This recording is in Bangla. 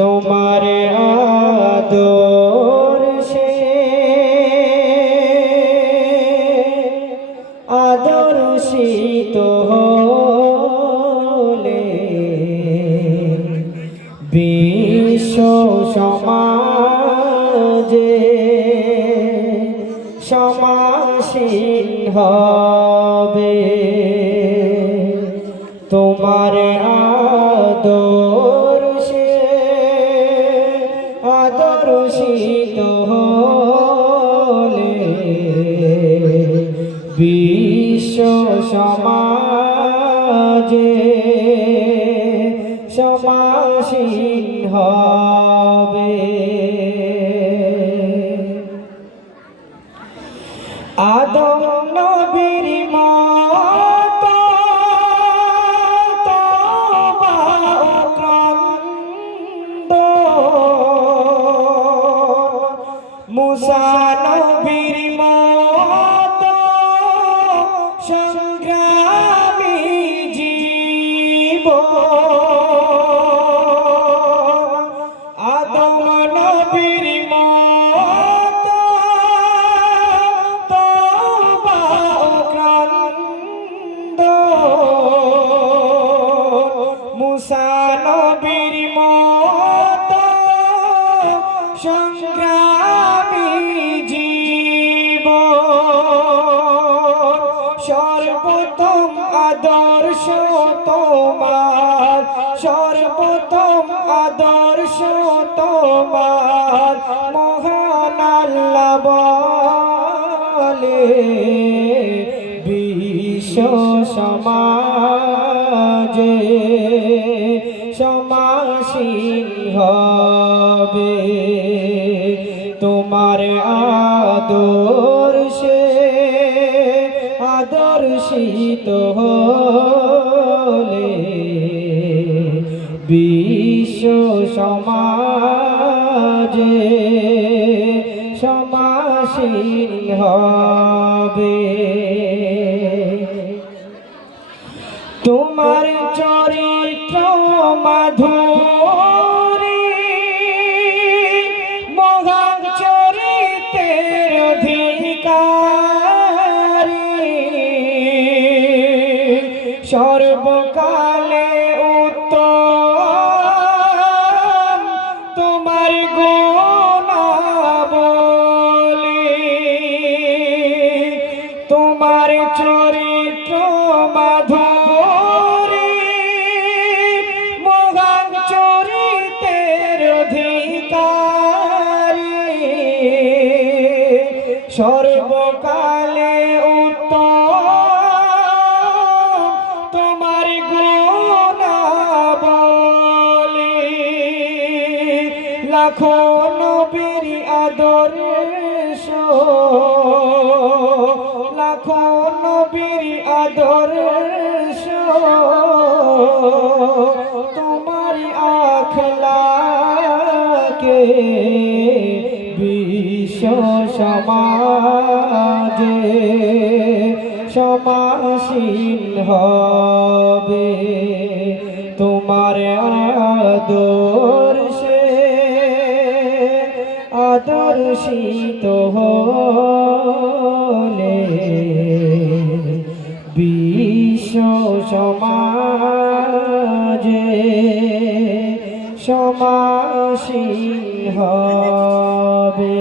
তোমার আদর সে আদর্শিত হলে বিশ্ব সমাজে সমাসীন হবে। আদর্শিত হলে বিশ্ব সমাজে সমাসীন হবে। আদম মুসা মত সংগ্রামী জীব। আদম নবীর মত তওবা ও ক্রন্দ মুসা নবীর মত সংগ্রামী আদর্শ তোমার সর্বতম আদর্শ তোমার মহান আল্লাহ বলে বিশ্ব সমাজে আদর্শিত হলে বিশ্ব সমাজে সমাসীন হবে। তোমার চরিত্র মাধুরী সর্বকালে উত্তম তোমার গুণাবলী তোমার চরিত্র মাধুরী মহান চরিত্রের অধিকারী। সর্বকালে লাখো নবীর আদর্শ লাখো নবীর আদর্শ তোমার আখলাকে বিশ্ব সমাজে সমাসীন হবে। তোমার আদর্শে আদর্শিত হলে বিশ্ব সমাজে সমাসীন হবে।